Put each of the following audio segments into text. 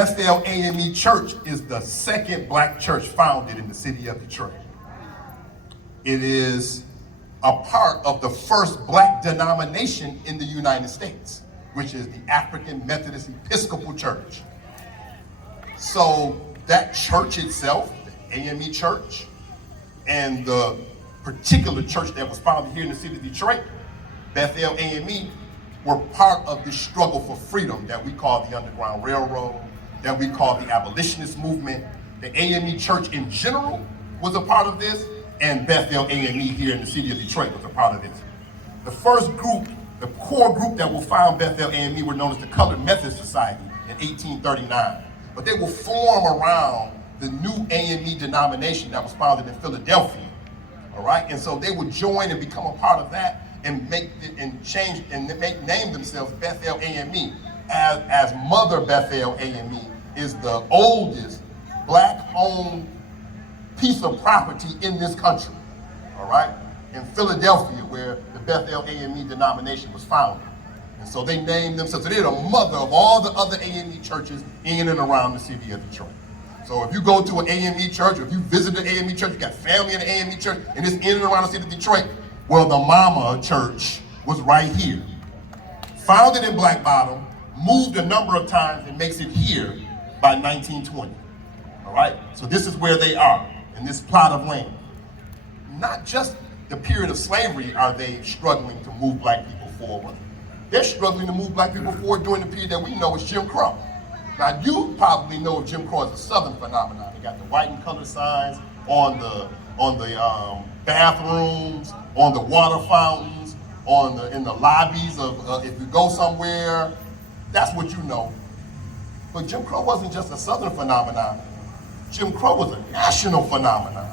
Bethel AME Church is the second black church founded in the city of Detroit. It is a part of the first black denomination in the United States, which is the African Methodist Episcopal Church. So that church itself, the AME Church, and the particular church that was founded here in the city of Detroit, Bethel AME, were part of the struggle for freedom that we call the Underground Railroad, that we call the abolitionist movement. The AME Church in general was a part of this, and Bethel AME here in the city of Detroit was a part of this. The first group, the core group that will found Bethel AME were known as the Colored Methodist Society in 1839. But they will form around the new AME denomination that was founded in Philadelphia, all right? And so they would join and become a part of that and name themselves Bethel AME, as Mother Bethel AME is the oldest black-owned piece of property in this country, all right? In Philadelphia, where the Bethel AME denomination was founded. And so they named themselves, so they're the mother of all the other AME churches in and around the city of Detroit. So if you go to an AME church, or if you visit an AME church, you got family in an AME church, and it's in and around the city of Detroit, well, the mama church was right here. Founded in Black Bottom, moved a number of times, and makes it here by 1920, all right? So this is where they are, in this plot of land. Not just the period of slavery are they struggling to move black people forward. They're struggling to move black people forward during the period that we know as Jim Crow. Now, you probably know of Jim Crow as a Southern phenomenon. They got the white and colored signs on the bathrooms, on the water fountains, in the lobbies of if you go somewhere. That's what you know. But Jim Crow wasn't just a Southern phenomenon. Jim Crow was a national phenomenon.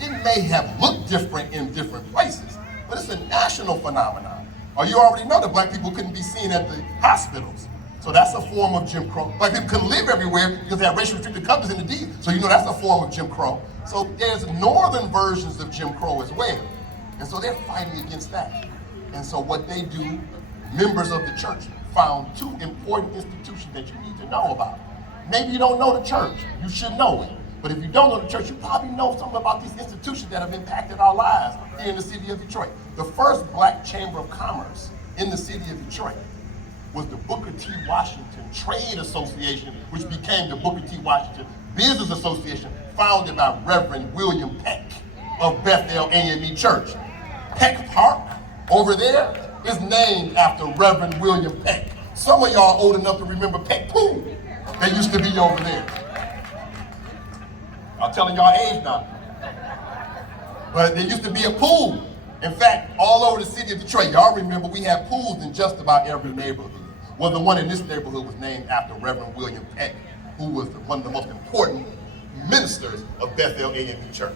It may have looked different in different places, but it's a national phenomenon. Or you already know that black people couldn't be seen at the hospitals. So that's a form of Jim Crow. Black people couldn't live everywhere because they had racial restricted covenants in the deed. So you know that's a form of Jim Crow. So there's northern versions of Jim Crow as well. And so they're fighting against that. And so what they do, members of the church found two important institutions that you need to know about. Maybe you don't know the church, you should know it. But if you don't know the church, you probably know something about these institutions that have impacted our lives here in the city of Detroit. The first black chamber of commerce in the city of Detroit was the Booker T. Washington Trade Association, which became the Booker T. Washington Business Association, founded by Reverend William Peck of Bethel AME Church. Peck Park over there is named after Reverend William Peck. Some of y'all old enough to remember Peck Pool that used to be over there. I'm telling y'all age now. But there used to be a pool. In fact, all over the city of Detroit, y'all remember we had pools in just about every neighborhood. Well, the one in this neighborhood was named after Reverend William Peck, who was one of the most important ministers of Bethel AME Church.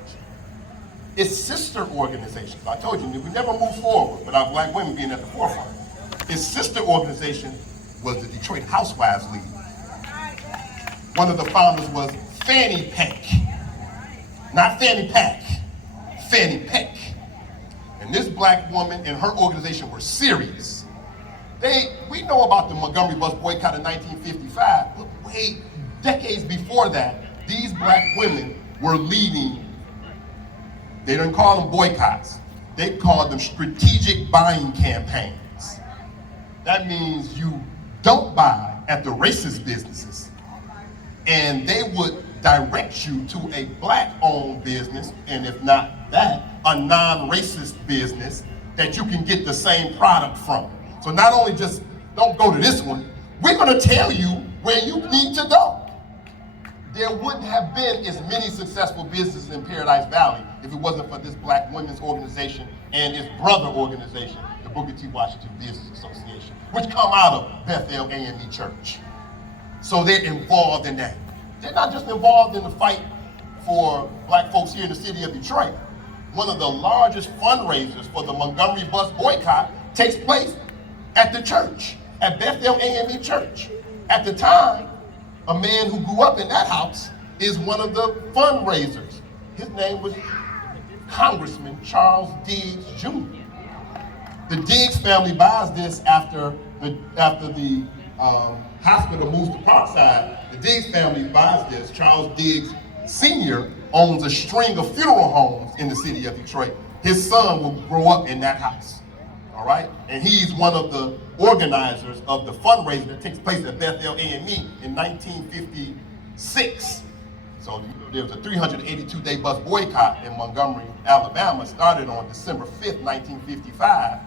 Its sister organization, I told you, we never moved forward without black women being at the forefront. Its sister organization was the Detroit Housewives League. One of the founders was Fannie Peck. Not Fannie Pack, Fannie Peck. And this black woman and her organization were serious. We know about the Montgomery bus boycott in 1955, but wait, decades before that, these black women were leading, they didn't call them boycotts, they called them strategic buying campaigns. That means you don't buy at the racist businesses, and they would direct you to a black-owned business, and if not that, a non-racist business that you can get the same product from. So not only just don't go to this one, we're gonna tell you where you need to go. There wouldn't have been as many successful businesses in Paradise Valley if it wasn't for this black women's organization and its brother organization, the Booker T. Washington Business Association, which come out of Bethel AME Church. So they're involved in that. They're not just involved in the fight for black folks here in the city of Detroit. One of the largest fundraisers for the Montgomery bus boycott takes place at the church, at Bethel AME Church. At the time, a man who grew up in that house is one of the fundraisers. His name was Congressman Charles Diggs Jr. The Diggs family buys this after the hospital moves to Parkside, the Diggs family buys this. Charles Diggs Sr. owns a string of funeral homes in the city of Detroit. His son will grow up in that house, all right? And he's one of the organizers of the fundraiser that takes place at Bethel AME in 1956. So there was a 382-day bus boycott in Montgomery, Alabama, started on December 5th, 1955.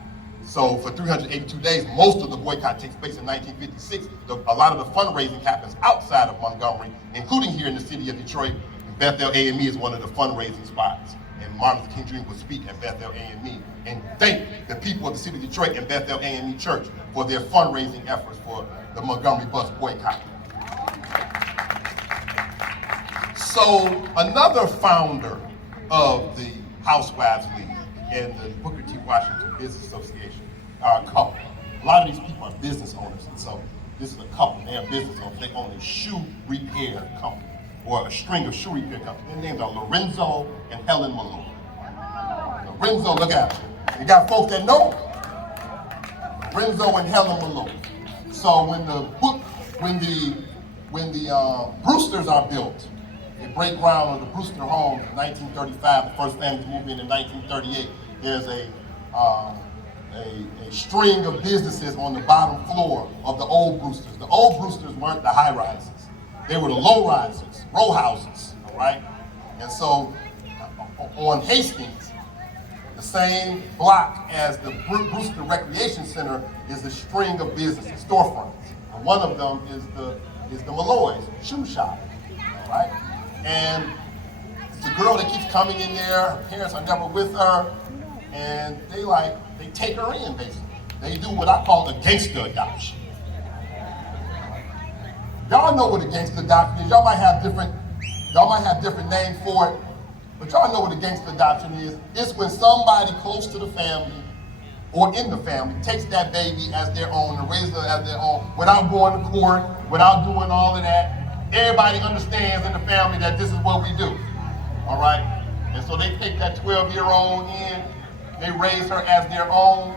So for 382 days, most of the boycott takes place in 1956. A lot of the fundraising happens outside of Montgomery, including here in the city of Detroit. Bethel AME is one of the fundraising spots. And Martin Luther King Jr. will speak at Bethel AME and thank the people of the city of Detroit and Bethel AME Church for their fundraising efforts for the Montgomery bus boycott. So another founder of the Housewives League and the Booker T. Washington Business Association are a couple. A lot of these people are business owners, and so this is a couple. They are business owners. They own a shoe repair company, or a string of shoe repair companies. Their names are Lorenzo and Helen Malone. Lorenzo, look out. You got folks that know Lorenzo and Helen Malone. So when the Brewsters are built, they break ground on the Brewster homes in 1935. The first families moved in 1938. There's a string of businesses on the bottom floor of the old Brewsters. The old Brewsters weren't the high rises. They were the low rises, row houses, all right? And so on Hastings, the same block as the Brewster Recreation Center is a string of businesses, storefronts. And one of them is the Malloy's shoe shop, all right? And it's a girl that keeps coming in there. Her parents are never with her, and they take her in, basically. They do what I call a gangster adoption. Y'all know what a gangster adoption is. Y'all might have different names for it, but y'all know what a gangster adoption is. It's when somebody close to the family or in the family takes that baby as their own and raises her as their own without going to court, without doing all of that. Everybody understands in the family that this is what we do, all right? And so they take that 12-year-old in, they raise her as their own.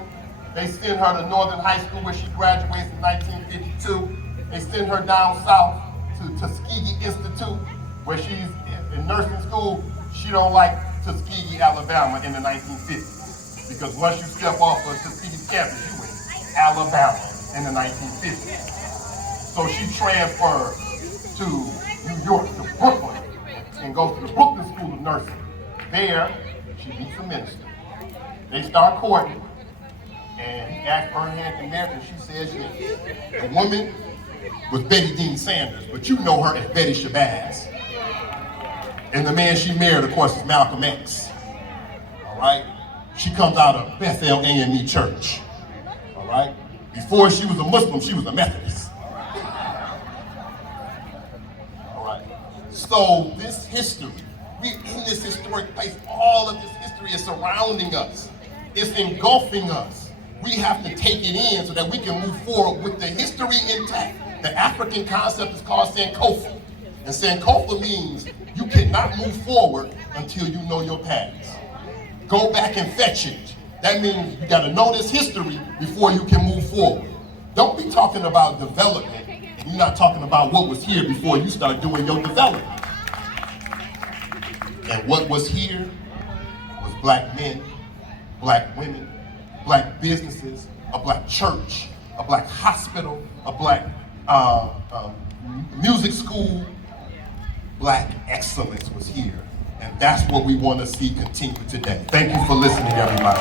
They send her to Northern High School where she graduates in 1952. They send her down south to Tuskegee Institute where she's in nursing school. She don't like Tuskegee, Alabama in the 1950s because once you step off of Tuskegee's campus, you in Alabama in the 1950s. So she transfers to New York, to Brooklyn, and goes to the Brooklyn School of Nursing. There, she meets a minister. They start courting, and he asks her hand in marriage, and she says yes. The woman was Betty Dean Sanders, but you know her as Betty Shabazz. And the man she married, of course, is Malcolm X. All right? She comes out of Bethel AME Church. All right? Before she was a Muslim, she was a Methodist. So this history, we're in this historic place. All of this history is surrounding us. It's engulfing us. We have to take it in so that we can move forward with the history intact. The African concept is called Sankofa. And Sankofa means you cannot move forward until you know your past. Go back and fetch it. That means you gotta know this history before you can move forward. Don't be talking about development and you're not talking about what was here before you start doing your development. And what was here was black men, black women, black businesses, a black church, a black hospital, a black music school. Black excellence was here. And that's what we want to see continue today. Thank you for listening, everybody.